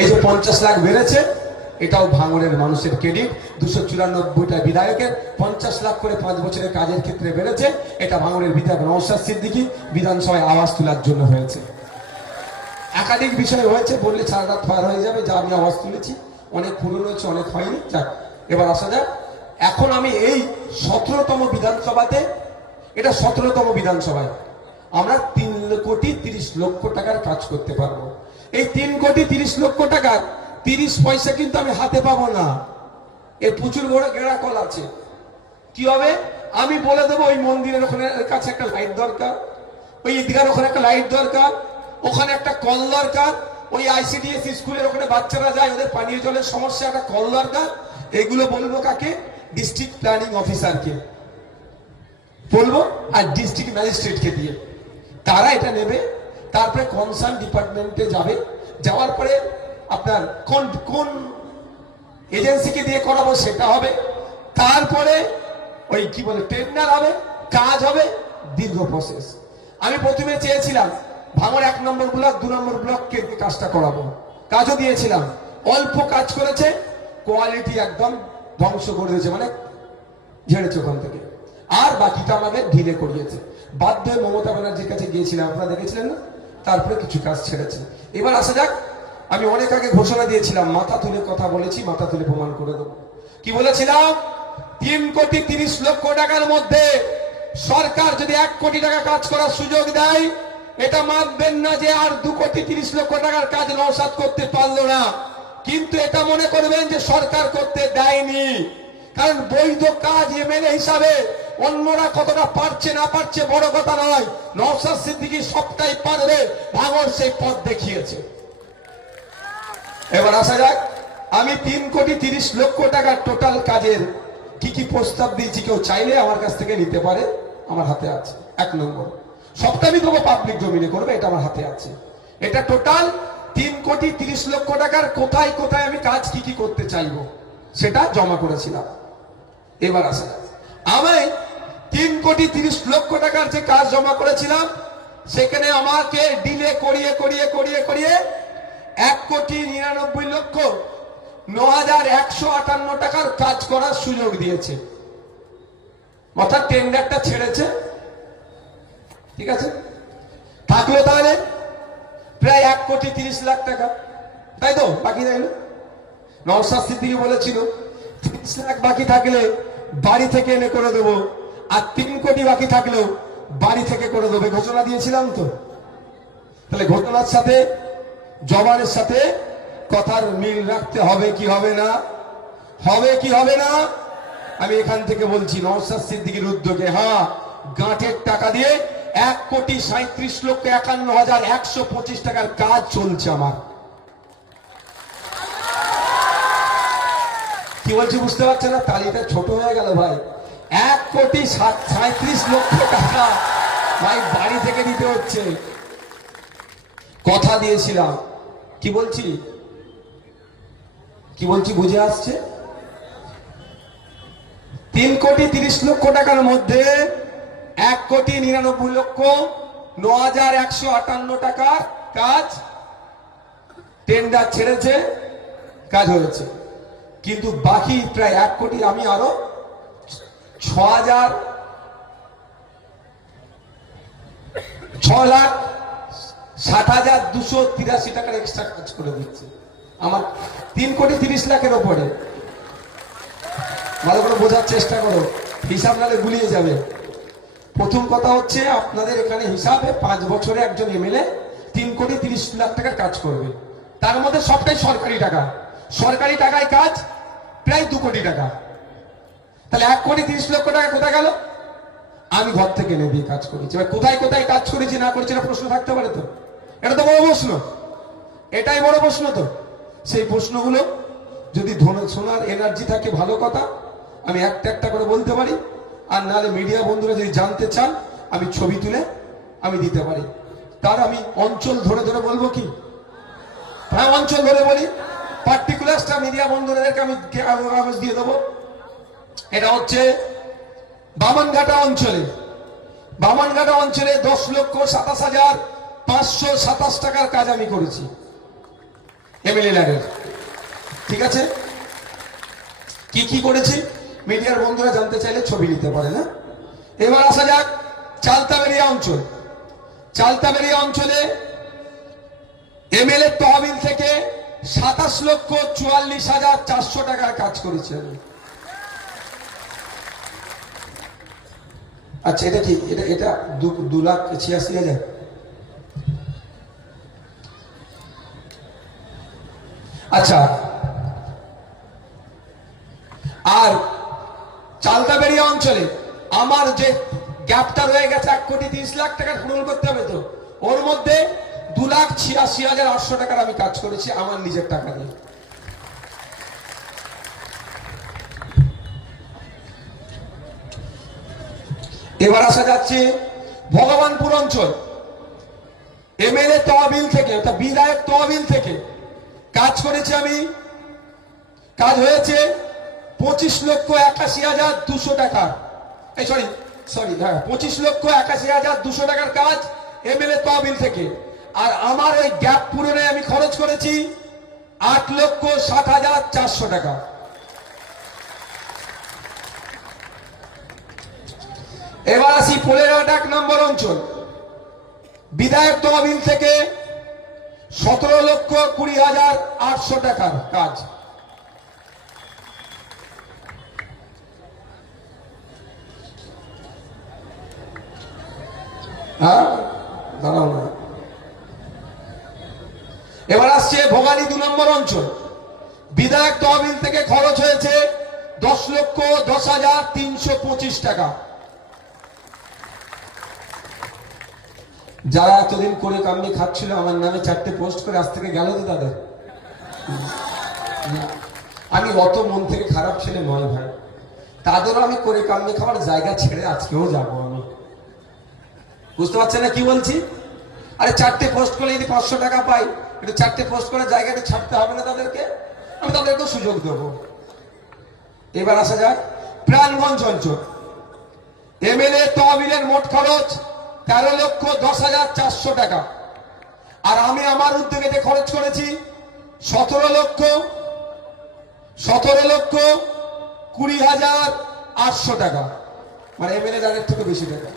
এই যে 50 লাখ বেড়েছে, এটাও ভাঙড়ের মানুষের ক্রেডিট। 294টা বিধায়কের 50 লাখ করে 5 বছরের কাজের ক্ষেত্রে বেড়েছে। এটা ভাঙড়ের বিধায়ক নওশাদ সিদ্দিকী বিধানসভায় আওয়াজ তোলার জন্য হয়েছে। একাধিক বিষয় হয়েছে, বললে সারা রাত পার হয়ে যাবে। যা আমি আওয়াজ তুলেছি অনেক পুরনো হয়েছে, অনেক হয়নি। যাক, এবার আসা যাক। এখন আমি এই 17তম বিধানসভাতে, এটা 17তম বিধানসভায় আমরা 3 কোটি 30 লক্ষ টাকার কাজ করতে পারবো। এই 3 কোটি 30 লক্ষ টাকার 30 পয়সা কিন্তু আমি হাতে পাবো না। এর প্রচুর বড় গেড়া কল আছে। কি হবে আমি বলে দেবো, ওই মন্দিরের ওখানে কাছে একটা লাইট দরকার, ওই ঈদগার ওখানে একটা লাইট দরকার, ওখানে একটা কল দরকার, ওই আইসিডিএস স্কুলের ওখানে বাচ্চারা যায়, ওদের পানীয় জলের সমস্যা, একটা কল দরকার। এগুলো বলবো কাকে? ডিস্ট্রিক্ট প্ল্যানিং অফিসারকে বলবো, আর ডিস্ট্রিক্ট ম্যাজিস্ট্রেটকে দিয়ে তারা এটা নেবে। তারপরে কনসার্ন ডিপার্টমেন্টে যাবে, যাওয়ার পরে আপনার কোন কোন এজেন্সিকে দিয়ে করাবো সেটা হবে। তারপরে ওই কি বলে টেন্ডার হবে, কাজ হবে, দীর্ঘ প্রসেস। আমি প্রথমে চেয়েছিলাম ভাঙড় 1 নম্বর ব্লক 2 নম্বর ব্লককে কাজটা করাবো, কাজও দিয়েছিলাম। অল্প কাজ করেছে, কোয়ালিটি একদম ধ্বংস করে দিয়েছে, মানে ঝেড়েছে ওখান থেকে। আর বাকিটা আমাদের ঢিলে করিয়েছে। বাধ্য হয়ে মমতা ব্যানার্জির কাছে গিয়েছিলাম, আপনারা দেখেছিলেন না? তারপরে কিছু কাজ ছেড়েছে। এবার আসা যাক, আমি অনেক আগে ঘোষণা দিয়েছিলাম, মাথা তুলে কথা বলেছি, মাথা তুলে প্রমাণ করে দেবো। কি বলেছিলাম? 3 কোটি 30 লক্ষ টাকার মধ্যে সরকার যদি 1 কোটি টাকা কাজ করার সুযোগ দেয়, এটা মানবেন না যে আর 2 কোটি 30 লক্ষ টাকার কাজ নওশাদ করতে পারলো না। কিন্তু এটা মনে করবেন যে সরকার করতে দেয়নি, কারণ বৈধ কাজ এমএলএ হিসাবে অন্যরা কতটা পারছে না পারছে বড় কথা নয়, নওশাদ সিদ্দিকী সবটাই পারবে, ভাঙড় সেই পথ দেখিয়েছে। এবার আসা যাক, আমি 3 কোটি 30 লক্ষ টাকার টোটাল কাজের কি কি প্রস্তাব দিয়েছি, কেউ চাইলে আমার কাছ থেকে নিতে পারে, আমার হাতে আছে। 1 নম্বর, সবটা আমি দেবো পাবলিক জমিনে করবে, এটা আমার হাতে আছে। এটা টোটাল 3 কোটি 30 লক্ষ টাকার কোথায় কোথায় আমি কাজ কি কি করতে চাইবো সেটা জমা করেছিলাম। এবার আসা যাক, আমি 3 কোটি 30 লক্ষ টাকার যে কাজ জমা করেছিলাম, সেখানে আমাকে ডিলে করিয়ে করিয়ে করিয়ে করিয়ে 1 কোটি 99 লক্ষ 9,158 টাকার কাজ করার সুযোগ দিয়েছে। অর্থাৎ টেন্ডারটা ছেড়েছে, ঠিক আছে? থাকলো তাহলে প্রায় 1 কোটি 30 লাখ টাকা, তাই তো? বাকি থাকলো, নওশাদ সিদ্দিকী বলেছিল 30 লাখ বাকি থাকলে বাড়ি থেকে এনে করে দেবো, আর 3 কোটি বাকি থাকলেও বাড়ি থেকে করে দেবে, ঘোষণা দিয়েছিলাম তো। তাহলে ঘটনার সাথে জবানের সাথে কথার মিল রাখতে হবে কি হবে না? হবে কি হবে না? আমি এখান থেকে বলছি, নওশাদ সিদ্দিকীর উদ্যোগে হ্যাঁ গাঁটের টাকা দিয়ে 1 কোটি 37 লক্ষ 51,125 টাকার কাজ চলছে আমার। কি বলছি বুঝতে পারছেন না? তালিটা ছোট হয়ে গেল ভাই। 1 কোটি 37 লক্ষ টাকা ভাই বাড়ি থেকে দিতে হচ্ছে। কথা দিয়েছিলাম, কি বলছি কি বলছি বুঝে আসছে? 3 কোটি 30 লক্ষ টাকার মধ্যে 1 কোটি 99 লক্ষ 9,158 টাকার কাজ টেন্ডার ছেড়েছে, কাজ হয়েছে। কিন্তু বাকি প্রায় 1 কোটি আমি আরো 6,60,283 টাকার এক্সট্রা কাজ করে দিচ্ছে আমার 3 কোটি 30 লাখের ওপরে। ভালো করে বোঝার চেষ্টা করো, হিসাব নালে গুলিয়ে যাবে। প্রথম কথা হচ্ছে, আপনাদের এখানে হিসাবে 5 বছরে একজন এমএলএ 3 কোটি 30 লাখ টাকার কাজ করবে, তার মধ্যে সবটাই সরকারি টাকা। সরকারি টাকায় কাজ প্রায় 2 কোটি টাকা। তাহলে 1 কোটি 30 লক্ষ টাকা কোথায় গেল? আমি ঘর থেকে এনে দিয়ে কাজ করেছি। এবার কোথায় কোথায় কাজ করেছি না করেছি না প্রশ্ন থাকতে পারে তো, এটা তো বড় প্রশ্ন, এটাই বড় প্রশ্ন। তো সেই প্রশ্নগুলো যদি শোনার এনার্জি থাকে ভালো কথা, আমি একটা একটা করে বলতে পারি। আর নাহলে মিডিয়া বন্ধুরা যদি জানতে চান, আমি ছবি তুলে আমি দিতে পারি। তার আমি অঞ্চল ধরে ধরে বলবো কি? হ্যাঁ, অঞ্চল ধরে বলি, পার্টিকুলারটা মিডিয়া বন্ধুদেরকে আমি কাগজ দিয়ে দেবো। এটা হচ্ছে বামনঘাটা অঞ্চলে। বামনঘাটা অঞ্চলে 10,27,527 টাকার কাজ আমি করেছি। এমএলএ ল্যাডের। ঠিক আছে, কি কি করেছি মিডিয়ার বন্ধুরা জানতে চাইলে ছবি নিতে পারে না। এবার আসা যাক চালতাবেরিয়া অঞ্চল। চালতাবেরিয়া অঞ্চলে এমএলএ তহবিল থেকে 27,44,400 টাকার কাজ করেছে। আচ্ছা, এটা কি এটা এটা 2,86,000? আচ্ছা, আর চালতাবেরিয়া অঞ্চলে আমার যে গ্যাপটা রয়ে গেছে 1,30,00,000 টাকা পূরণ করতে হবে, তো ওর মধ্যে 2,86,800 টাকার আমি কাজ করেছি আমার নিজের টাকা দিয়ে। এবার আসা যাচ্ছে ভগবানপুর অঞ্চল। এমএলএ তহবিল থেকে অর্থাৎ বিধায়ক তহবিল থেকে কাজ করেছি আমি, কাজ হয়েছে 25,81,200 টাকা। এই সরি 25,81,200 টাকার কাজ এমএলএ তহবিল থেকে। আর আমার ওই গ্যাপ পূরণে আমি খরচ করেছি 8,60,400 টাকা। এবার আসি পোলেরহাট 1 নম্বর অঞ্চল। বিধায়ক তহবিল থেকে 17,20,800 টাকার কাজ। হ্যাঁ, দাঁড়াও না। এবার আসছে ভোগালী 2 নম্বর অঞ্চল। বিধায়ক তহবিল থেকে খরচ হয়েছে 10,10,325 টাকা। যারা এতদিন করে কামনি খাচ্ছিল আমার নামে 4টে পোস্ট করে আজ থেকে গেল তো তাদের। আমি অত মন থেকে খারাপ ছেলে নয় ভাই, তাদেরও আমি করে কামনি খাওয়ার জায়গা ছেড়ে আজকেও যাবো আমি। বুঝতে পারছেন না কি বলছি? আরে 4টে পোস্ট করলে যদি 500 টাকা পাই, একটু 4টে পোস্ট করার জায়গাটা ছাড়তে হবে না তাদেরকে? আমি তাদেরকেও সুযোগ দেবো। এবার আসা যাক প্রাণগঞ্জ অঞ্চল। এমএলএ তহবিলের মোট খরচ 13,10,400 টাকা। আর আমি আমার উদ্যোগে যে খরচ করেছি 17,20,800 টাকা, মানে এমএলএ যাদের থেকে বেশি টাকা।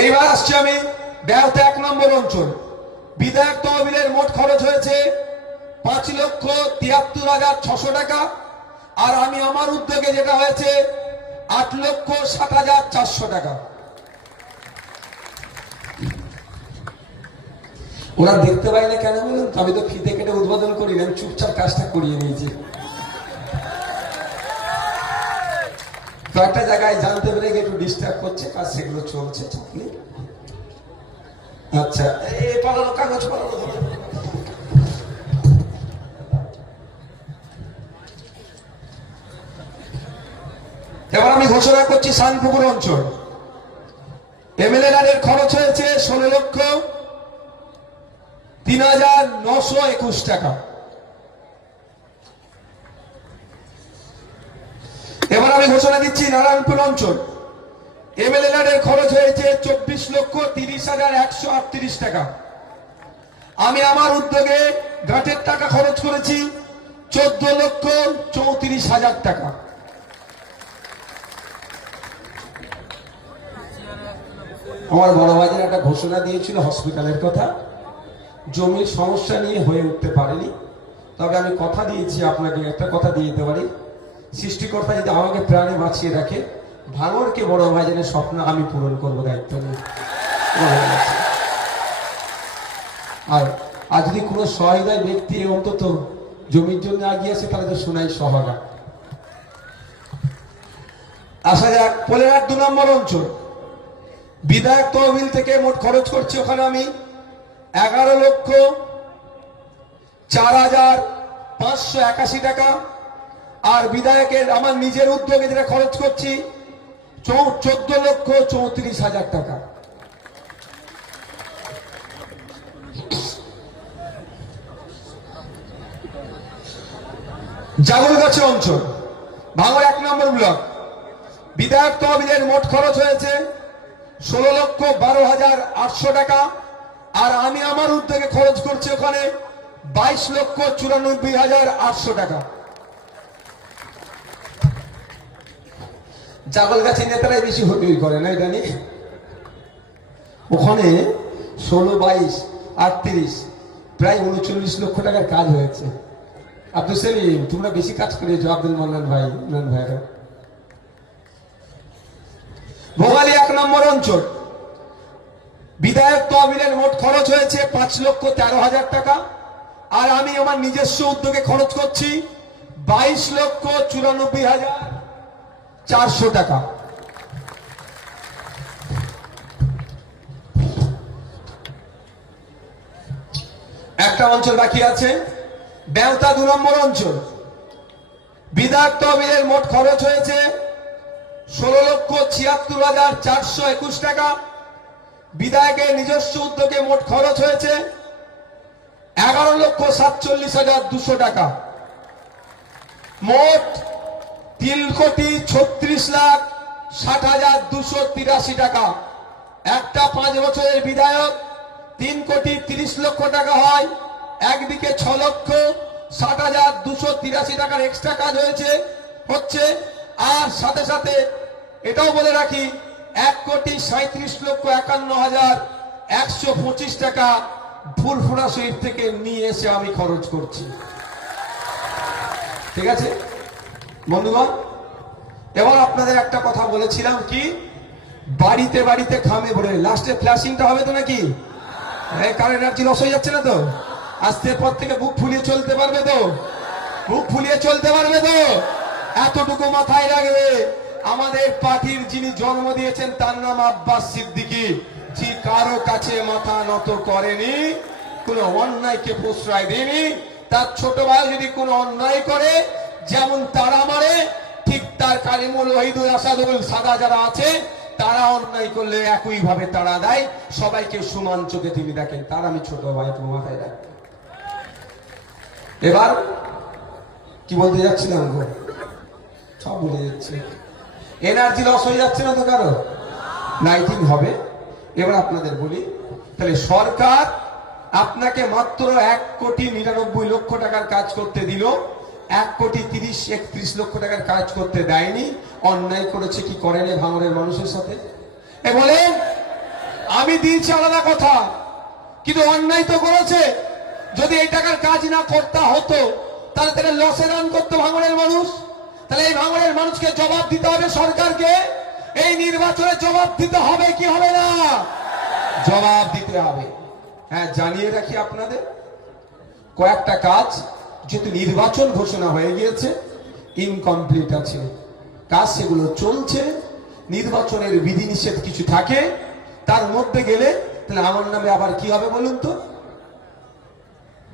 এইবার আসছি আমি বেহাতে 1 নম্বর অঞ্চল। বিধায়ক তহবিলের মোট খরচ হয়েছে 5,73,600 টাকা। আর আমি আমার উদ্যোগে যেটা হয়েছে 8,60,400 টাকা। ওরা দেখতে পাই না কেন বলুন? আমি তো ফিতে কেটে উদ্বোধন করি না, চুপচাপ কাজটা করিয়ে নিয়েছি। কয়েকটা জায়গায় জানতে পেরে একটু ডিস্টার্ব করছে, কাজ সেগুলো চলছে। আচ্ছা, এই পালানো কাগজ পালানো। এবার আমি ঘোষণা করছি শানপুকুর অঞ্চল। এমএলএ এর খরচ হয়েছে 16,03,921 টাকা। এবার আমি ঘোষণা দিচ্ছি নারায়ণপুর অঞ্চল। এমএলএ এর খরচ হয়েছে 24,30,138 টাকা। আমি আমার উদ্যোগে ঘাটের টাকা খরচ করেছি 14,34,000 টাকা। আমার বড় ভাইদের একটা ঘোষণা দিয়েছিল হসপিটালের কথা, জমির সমস্যা নিয়ে হয়ে উঠতে পারেনি। তবে আমি কথা দিয়েছি, আপনাকে একটা কথা দিয়ে দিতে পারি, সৃষ্টিকর্তা যদি আমাকে প্রাণে বাঁচিয়ে রাখে, ভাঙড়কে বড় ভাইজানের স্বপ্ন আমি পূরণ করবো দায়িত্ব নিয়ে। আর যদি কোনো সহায়তায় ব্যক্তি অন্তত জমির জন্য এগিয়ে আসে, তাহলে তো শোনাই সহায়তা। আসা যাক পোলেরহাট 2 নম্বর অঞ্চল। বিধায়ক তহবিল থেকে মোট খরচ করছি ওখানে আমি 11,04,581 টাকা। আর বিধায়কের আমার নিজের উদ্যোগে যেটা খরচ করছি 14,34,000 টাকা। জাগরগাছি অঞ্চল, ভাঙড় 1 নম্বর ব্লক। বিধায়ক তহবিলের মোট খরচ হয়েছে 16,12,800 টাকা। আর আমি আমার উদ্যোগে খরচ করছি ওখানে 22,94,800 টাকা। জাগলগাছি নেতারাই বেশি হই করে না, এটা নিয়ে ওখানে 16, 22, 38 প্রায় 39 লক্ষ টাকার কাজ হয়েছে। আব্দুল সেলিম, তোমরা বেশি কাজ করেছো, আব্দুল মান্নান ভাই, ইমরান ভাইরা। ভোগালী 1 নম্বর অঞ্চল, বিধায়ক তহবিলের মোট খরচ হয়েছে 5,13,000 টাকা। আর আমি আমার নিজস্ব উদ্যোগে খরচ করছি 22,94,400 টাকা। একটা অঞ্চল বাকি আছে, বেওতা 2 নম্বর অঞ্চল, বিধায়ক তহবিলের মোট খরচ হয়েছে 16,76,421 টাকা। বিধায়কের নিজস্ব উদ্যোগে মোট খরচ হয়েছে 11,47,200 টাকা। মোট 3,36,60,283 টাকা। একটা 5 বছরের বিধায়ক 3,30,00,000 টাকা হয়, একদিকে 6,60,283 টাকার এক্সট্রা কাজ হচ্ছে। আর সাথে সাথে এটাও বলে রাখি 1,37,51,125 টাকা ফুরফুরা শরীফ থেকে নিয়ে এসে আমি খরচ করছি। ঠিক আছে বন্ধুগণ, এবার আপনাদের একটা কথা বলেছিলাম কি, বাড়িতে বাড়িতে খামে ভরে লাস্টে ফ্ল্যাশিংটা হবে তো নাকি? কারণ এনার্জি লস হয়ে যাচ্ছে না তো? আজকের পর থেকে বুক ফুলিয়ে চলতে পারবে তো? বুক ফুলিয়ে চলতে পারবে তো? এতটুকু মাথায় রাখবে, আমাদের পার্টির যিনি জন্ম দিয়েছেন তার নাম আব্বাস সিদ্দিকী। যে কারো কাছে মাথা নত করেনি, কোনো অন্যায়কে প্রশ্রয় দেয়নি। তার ছোট ভাই যদি কোনো অন্যায় করে যেমন তারা মারে, ঠিক তার কালিমুল ওহিদুল আসাদুল সাদা যারা আছে তারা অন্যায় করলে একই ভাবে তারা দেয়। সবাইকে সমান চোখে তিনি দেখেন, তার আমি ছোট ভাই, তোমার মাথায় রাখ। এবার কি বলতে যাচ্ছিলাম গো, সব ভুলে যাচ্ছে। এনার্জি লস হয়ে যাচ্ছে না তো কারো? লাইটিং হবে। এবার আপনাদের বলি, তাহলে সরকার আপনাকে মাত্র 1,99,00,000 টাকার কাজ করতে দিল, 1,30,31,00,000 টাকার কাজ করতে দেয়নি। অন্যায় করেছে কি করেনি ভাঙড়ের মানুষের সাথে? বলেন, আমি দিয়েছি আলাদা কথা, কিন্তু অন্যায় তো করেছে। যদি এই টাকার কাজ না করতে হতো তাহলে তাকে লসে রান করতো ভাঙড়ের মানুষ। তাহলে এই ভাঙড়ের মানুষকে জবাব দিতে হবে সরকারকে। এই নির্বাচনে জবাব দিতে হবে কি হবে না? জবাব দিতে হবে। হ্যাঁ, জানিয়ে রাখি আপনাদের, কয়েকটা কাজ যেহেতু নির্বাচন ঘোষণা হয়ে গিয়েছে, ইনকমপ্লিট আছে কাজ, সেগুলো চলছে। নির্বাচনের বিধিনিষেধ কিছু থাকে, তার মধ্যে গেলে তাহলে আমার নামে আবার কি হবে বলুন তো?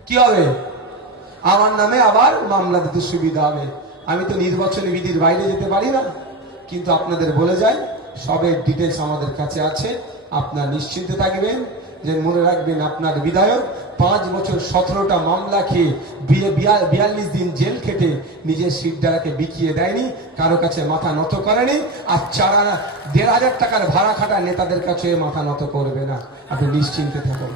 কি হবে? আমার নামে আবার মামলা দিতে সুবিধা হবে। আমি তো নির্বাচনী বিধির বাইরে যেতে পারি না। কিন্তু আপনাদের বলে যাই, সবের ডিটেলস আমাদের কাছে আছে, আপনার নিশ্চিন্তে থাকবেন। যে মনে রাখবেন, আপনার বিধায়ক 5 বছর 17টা মামলা খেয়ে 42 দিন জেল খেটে নিজের সিটডালাকে বিকিয়ে দেয়নি, কারো কাছে মাথা নত করেনি। আর 1,500 টাকার ভাড়া খাটা নেতাদের কাছে মাথা নত করবে না। আপনি নিশ্চিন্তে থাকুন।